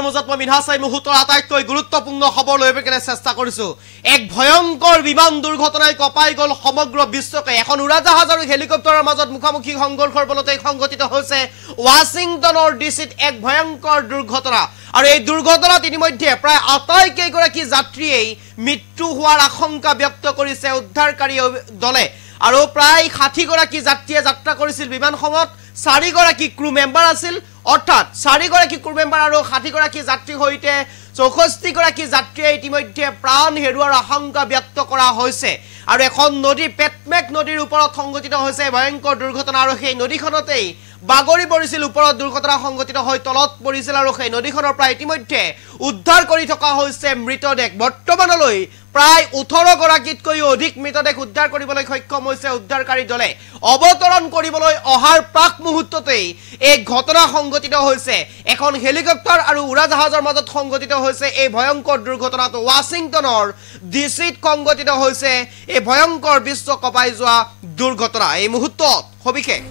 আপনাদেৰ মজত মই মিধাছাই মুহূৰ্তৰ আটাইতকৈ গুৰুত্বপূৰ্ণ খবৰ লৈ পেকেনে চেষ্টা কৰিছো এক ভয়ংকৰ বিমান দুৰ্ঘটনাই কপাই গল সমগ্ৰ বিশ্বকে এখন উৰাজাহাজ আৰু হেলিকপ্টাৰৰ মাজত মুখামুখি সংঘৰ্ষৰ ফলতে সংঘটিত হৈছে ৱাশ্বিংটনৰ ডিচিত এক ভয়ংকৰ দুৰ্ঘটনা আৰু এই দুৰ্ঘটনাত ইতিমধ্যে প্ৰায় 28 কেইগৰাকী যাত্ৰীয়ে মৃত্যু হোৱাৰ আশংকা ব্যক্ত কৰিছে উদ্ধাৰকাৰী দলে আৰু প্ৰায় 60 গৰাকী যাত্ৰীয়ে যাত্ৰা কৰিছিল বিমানখনত 4 গৰাকী ক্ৰু মেম্বাৰ আছিল অৰ্থাৎ 4 গৰাকী ক্ৰু মেম্বাৰ আৰু 60 গৰাকী যাত্ৰীৰ সৈতে 64 গৰাকী যাত্ৰীয়ে ইতিমধ্যে প্ৰাণ হেৰুৱাৰ আশংকা ব্যক্ত কৰা হৈছে আৰু এখন নদী পেটমেক নদীৰ ওপৰত সংঘটিত হৈছে ভয়ংকৰ দুৰ্ঘটনা আৰু সেই নদীখনতেই বাগৰি পৰিছিল ওপৰত দুৰ্ঘটনা সংঘটিত হৈ তলত পৰিছিল আৰু সেই নদীখনৰ প্ৰায় ইতিমধ্যে উদ্ধাৰ কৰি থকা হৈছে মৃতদেহ বৰ্তমানলৈ প্ৰায় 18 গৰাকীতকৈ অধিক মৃতদেহ উদ্ধাৰ কৰিবলৈ সক্ষম হৈছে উদ্ধাৰকাৰী দলে অৱতৰণ কৰিবলৈ অহাৰ প্ৰাক মুহূৰ্ততেই এই ঘটনা সংঘটিত হৈছে এখন হেলিকপ্টাৰ আৰু উৰাজাহাজৰ মাজত সংঘটিত হৈছে এই ভয়ংকৰ দুৰ্ঘটনাটো ৱাশ্বিংটনৰ ডিচিত সংঘটিত হৈছে এই ভয়ংকৰ বিশ্ব কপাই যোৱা দুৰ্ঘটনা এই মুহূৰ্তত সবিশেষ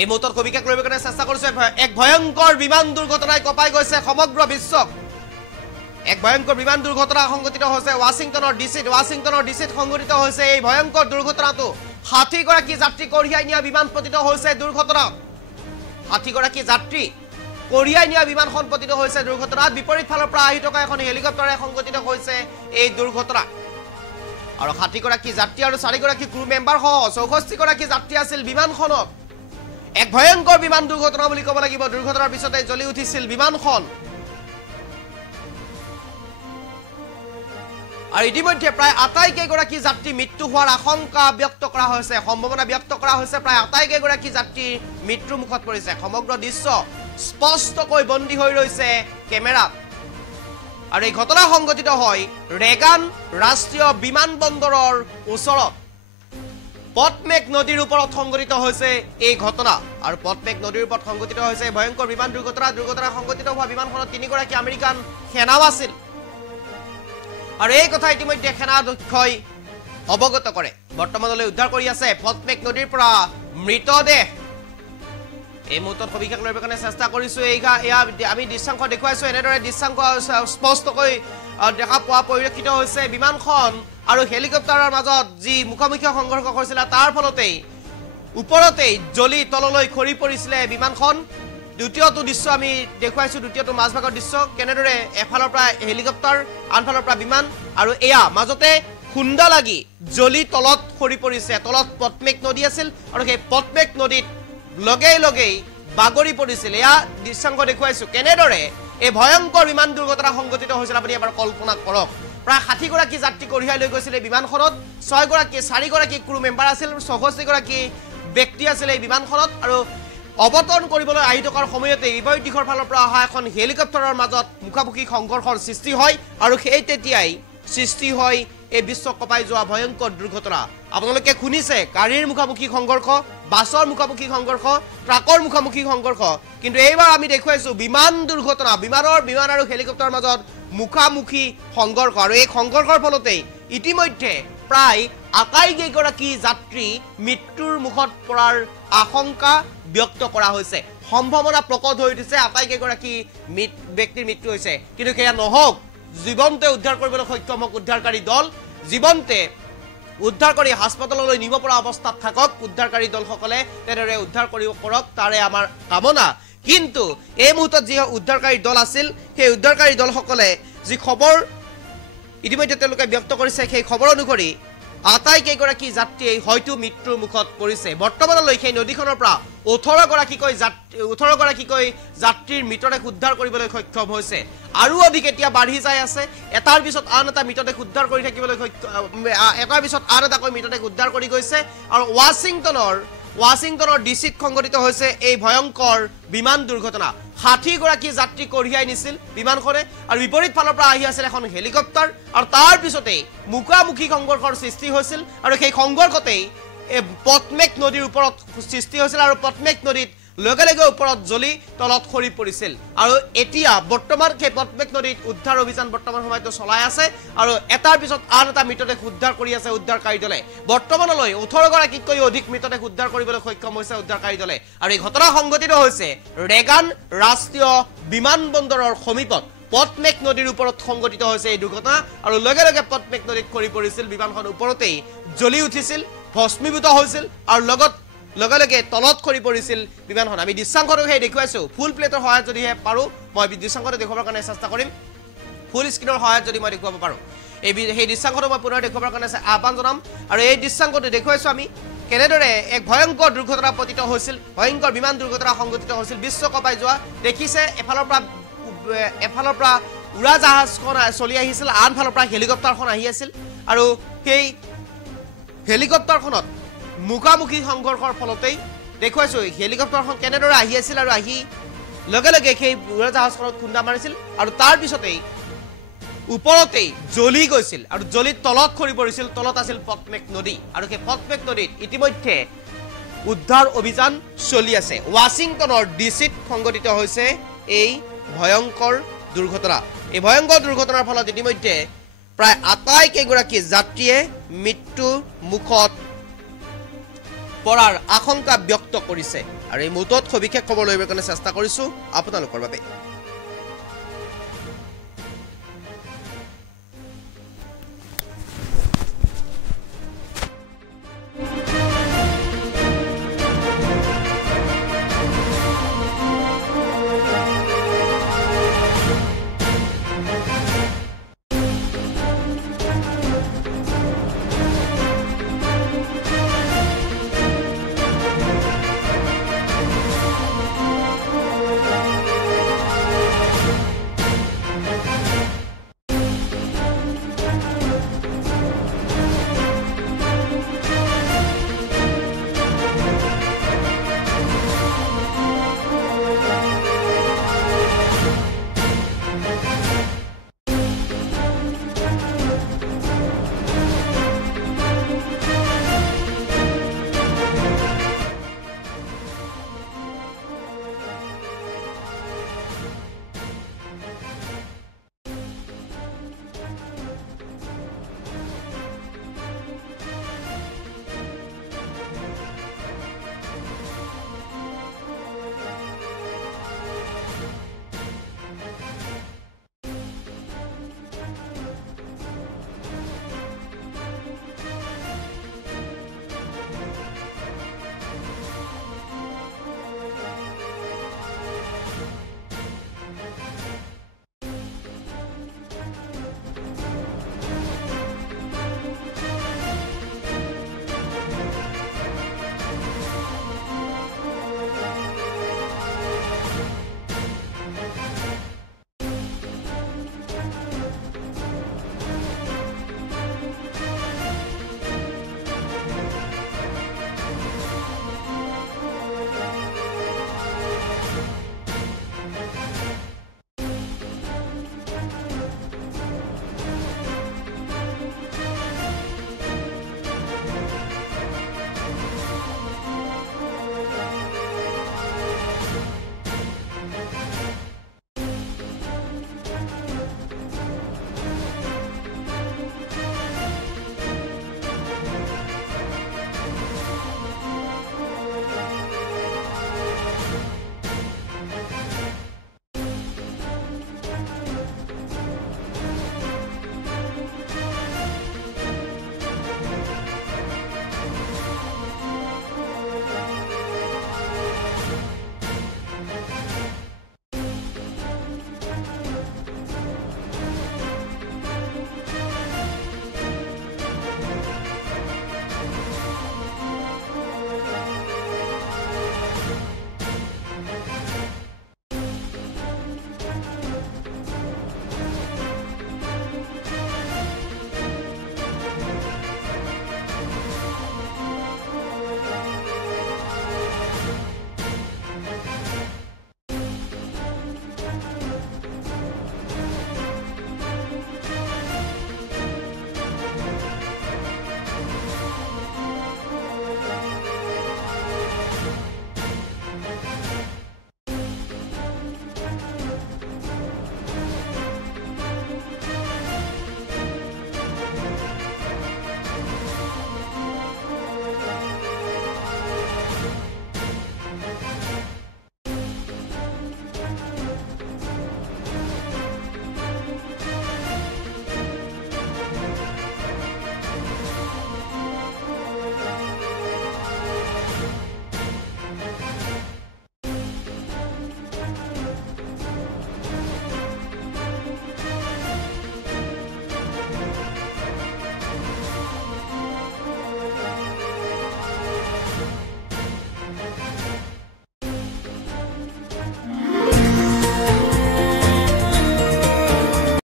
এই মুহূৰ্তত কবিকে কৰিব কাৰণে চেষ্টা কৰিছে এক ভয়ংকৰ বিমান দুৰ্ঘটনাই কপাই গৈছে সমগ্ৰ বিশ্বক এক ভয়ংকৰ বিমান দুৰ্ঘটনা সংঘটিত হৈছে ৱাশ্বিংটনৰ ডিচিত সংঘটিত হৈছে এই ভয়ংকৰ দুৰ্ঘটনাটো 60 গৰাকী যাত্ৰী কঢ়িয়াই নিয়া বিমান পতিত হৈছে দুৰ্ঘটনাত 60 গৰাকী যাত্ৰী কঢ়িয়াই নিয়া বিমানখন পতিত হৈছে দুৰ্ঘটনাত বিপৰীত ফালৰ পৰা আহি থকা এখন হেলিকপ্টাৰে সংঘটিত হৈছে এই দুৰ্ঘটনা আৰু 60 গৰাকী যাত্ৰী আৰু 4 গৰাকী ক্ৰু মেম্বাৰ সহ 64 গৰাকী যাত্ৰী আছিল বিমানখনত এক ভয়ংকৰ বিমান দুৰ্ঘটনা বুলি ক'ব লাগিব দুৰ্ঘটনাৰ পিছতে জ্বলি উঠিছিল বিমানখন আৰু ইতিমধ্যে প্ৰায় 28 কেইগৰাকী যাত্ৰী মৃত্যু হোৱাৰ আশংকা ব্যক্ত কৰা হৈছে সম্ভাৱনা ব্যক্ত কৰা হৈছে প্ৰায় 28 কেইগৰাকী যাত্ৰী মৃত্যুৰ মুখত পৰিছে সমগ্ৰ দৃশ্য স্পষ্টকৈ বন্দী হৈ ৰৈছে কেমেৰাত আৰু এই ঘটনা সংঘটিত হয় ৰেগান ৰাষ্ট্ৰীয় বিমানবন্দৰৰ ওচৰত পটমেক নদীৰ ওপৰত সংঘটিত হৈছে এই ঘটনা আৰু পটমেক নদীৰ ওপৰত সংঘটিত হৈছে ভয়ংকৰ বিমান দুৰ্ঘটনা সংঘটিত হোৱা বিমানখনত 3 গৰাকী আমেৰিকান সেনাও আছিল আৰু এই কথা ইতিমধ্যে সেনাধ্যক্ষই অৱগত কৰে বৰ্তমানলৈ উদ্ধাৰ কৰি আছে পটমেক নদীৰ পৰা মৃতদেহ এই মুহূৰ্তত সবিশেষ লৈ কাৰণে চেষ্টা কৰিছো আমি দৃশ্যাংশ দেখুৱাইছো এনেদৰে দৃশ্যাংশ স্পষ্টকৈ দেখা পোৱা পৰিলক্ষিত হৈছে বিমানখন আৰু হেলিকপ্টাৰৰ মাজত যি মুখামুখি সংঘৰ্ষ হৈছিল তাৰ ফলতেই ওপৰতেই জ্বলি তললৈ খৰি পৰিছিল বিমানখন দ্বিতীয়টো দৃশ্য আমি দেখুৱাইছো দ্বিতীয়টো মাজভাগৰ দৃশ্য কেনেদৰে এফালৰ পৰা হেলিকপ্টাৰ আনফালৰ পৰা বিমান আৰু এয়া মাজতে খুন্দা লাগি জ্বলি তলত খৰি পৰিছে তলত পটমেক নদী আছিল আৰু সেই পটমেক নদীত লগেই বাগৰি পৰিছিল এয়া দৃশ্যাংশ দেখুৱাইছো কেনেদৰে এই ভয়ংকৰ বিমান দুৰ্ঘটনা সংঘটিত হৈছিল আপুনি এবাৰ কল্পনা কৰক প্ৰায় 60 গৰাকী যাত্ৰী কঢ়িয়াই লৈ গৈছিল বিমানখনত 4 গৰাকী ক্ৰু মেম্বাৰ আছিল 64 গৰাকী ব্যক্তি আছিল এই বিমানখনত আৰু অৱতৰণ কৰিবলৈ আহি থকাৰ সময়তে বিপৰীত দিশৰ ফালৰ পৰা অহা এখন হেলিকপ্টাৰৰ মাজত মুখামুখি সংঘৰ্ষৰ সৃষ্টি হয় আৰু সেই তেতিয়াই সৃষ্টি হয় এই বিশ্ব কপাই যোৱা ভয়ংকৰ দুৰ্ঘটনা আপোনালোকে শুনিছে গাড়ীৰ মুখামুখি সংঘৰ্ষ বাছৰ মুখামুখি সংঘৰ্ষ ট্ৰাকৰ মুখামুখি সংঘৰ্ষ কিন্তু এইবাৰ আমি দেখুৱাইছো বিমান দুৰ্ঘটনা বিমান আৰু হেলিকপ্টাৰৰ মাজত মুখামুখি সংঘৰ্ষ আৰু এই সংঘৰ্ষৰ ফলতে ইতিমধ্যে প্ৰায় 28 কেইগৰাকী যাত্ৰী মৃত্যুৰ মুখত পৰাৰ আশংকা ব্যক্ত কৰা হৈছে সম্ভাৱনা প্ৰকট হৈ উঠিছে 28 কেইগৰাকী ব্যক্তিৰ মৃত্যু হৈছে কিন্তু সেয়া নহওক জীৱন্তে উদ্ধাৰ কৰিবলৈ সক্ষম হওক উদ্ধাৰকাৰী দল জীৱন্তে উদ্ধাৰ কৰি হাস্পতাললৈ নিব পৰা অৱস্থাত থাকক উদ্ধাৰকাৰী দলসকলে তেনেদৰে উদ্ধাৰ কৰিব কৰক তাৰে আমাৰ কামনা কিন্তু এই মুহূৰ্তত যি উদ্ধাৰকাৰী দল আছিল সেই উদ্ধাৰকাৰী দলসকলে যি খবৰ ইতিমধ্যে তেওঁলোকে ব্যক্ত কৰিছে সেই খবৰ অনুসৰি 28 কেইগৰাকী যাত্ৰী হয়তো মৃত্যুৰ মুখত পৰিছে বৰ্তমানলৈ সেই নদীখনৰ পৰা 18 গৰাকীকৈ যাত্ৰীৰ মৃতদেহ উদ্ধাৰ কৰিবলৈ সক্ষম হৈছে আৰু অধিক এতিয়া বাঢ়ি যায় আছে এটাৰ পিছত আন এটা মৃতদেহ উদ্ধাৰ কৰি থাকিবলৈ এটাৰ পিছত আন এটাকৈ মৃতদেহ উদ্ধাৰ কৰি গৈছে আৰু ৱাশ্বিংটনৰ ডিচিত সংঘটিত হৈছে এই ভয়ংকৰ বিমান দুৰ্ঘটনা 60 গৰাকী যাত্ৰী কঢ়িয়াই নিছিল বিমানখনে আৰু বিপৰীত ফালৰ পৰা আহি আছিল এখন হেলিকপ্টাৰ আৰু তাৰ পিছতেই মুখামুখি সংঘৰ্ষৰ সৃষ্টি হৈছিল আৰু সেই সংঘৰ্ষতেই পটমেক নদীৰ ওপৰত সৃষ্টি হৈছিল আৰু পটমেক নদীত লগে লগে ওপৰত জ্বলি তলত খৰি পৰিছিল আৰু এতিয়া বৰ্তমান সেই পদ্মেক নদীত উদ্ধাৰ অভিযান বৰ্তমান সময়তো চলাই আছে আৰু এটাৰ পিছত আন এটা মৃতদেহ উদ্ধাৰ কৰি আছে উদ্ধাৰকাৰী দলে বৰ্তমানলৈ 18 গৰাকীতকৈ অধিক মৃতদেহ উদ্ধাৰ কৰিবলৈ সক্ষম হৈছে উদ্ধাৰকাৰী দলে আৰু এই ঘটনা সংঘটিত হৈছে ৰেগান ৰাষ্ট্ৰীয় বিমানবন্দৰৰ সমীপত পদ্মেক নদীৰ ওপৰত সংঘটিত হৈছে এই দুৰ্ঘটনা আৰু লগে লগে পদ্মেক নদীত খৰি পৰিছিল বিমানখন ওপৰতেই জ্বলি উঠিছিল ভস্মীভূত হৈছিল আৰু লগে লগে তলত খৰি পৰিছিল বিমানখন আমি দৃশ্যাংশটো সেই দেখুৱাইছো ফুল প্লেটৰ সহায়ত যদিহে পাৰো মই দৃশ্যাংশটো দেখুৱাবৰ কাৰণে চেষ্টা কৰিম ফুল স্ক্ৰীনৰ সহায়ত যদি মই দেখুৱাব পাৰো সেই দৃশ্যাংশটো মই পুনৰ দেখুৱাবৰ কাৰণে আহ্বান জনাম আৰু এই দৃশ্যাংশটো দেখুৱাইছো আমি কেনেদৰে এক ভয়ংকৰ দুৰ্ঘটনা পতিত হৈছিল ভয়ংকৰ বিমান দুৰ্ঘটনা সংঘটিত হৈছিল বিশ্বকপাই যোৱা দেখিছে এফালৰ পৰা উৰাজাহাজখন চলি আহিছিল আনফালৰ পৰা হেলিকপ্টাৰখন আহি আছিল আৰু সেই হেলিকপ্টাৰখনত মুখামুখি সংঘৰ্ষৰ ফলতেই দেখুৱাইছো হেলিকপ্টাৰখন কেনেদৰে আহি আছিল আৰু আহি লগে লগে সেই উৰাজাহাজখনত খুন্দা মাৰিছিল আৰু তাৰ পিছতেই ওপৰতেই জ্বলি গৈছিল আৰু জ্বলিত তলত খৰি পৰিছিল তলত আছিল পদ্মেক নদী আৰু সেই পদ্মেক নদীত ইতিমধ্যে উদ্ধাৰ অভিযান চলি আছে ৱাশ্বিংটনৰ ডিচিত সংঘটিত হৈছে এই ভয়ংকৰ দুৰ্ঘটনা এই ভয়ংকৰ দুৰ্ঘটনাৰ ফলত ইতিমধ্যে প্ৰায় আটাইকেইগৰাকী যাত্ৰীয়ে মৃত্যু মুখত পৰাৰ আশংকা ব্যক্ত কৰিছে আৰু এই মুহূৰ্তত সবিশেষ খবৰ লবৰ কাৰণে চেষ্টা কৰিছো আপোনালোকৰ বাবে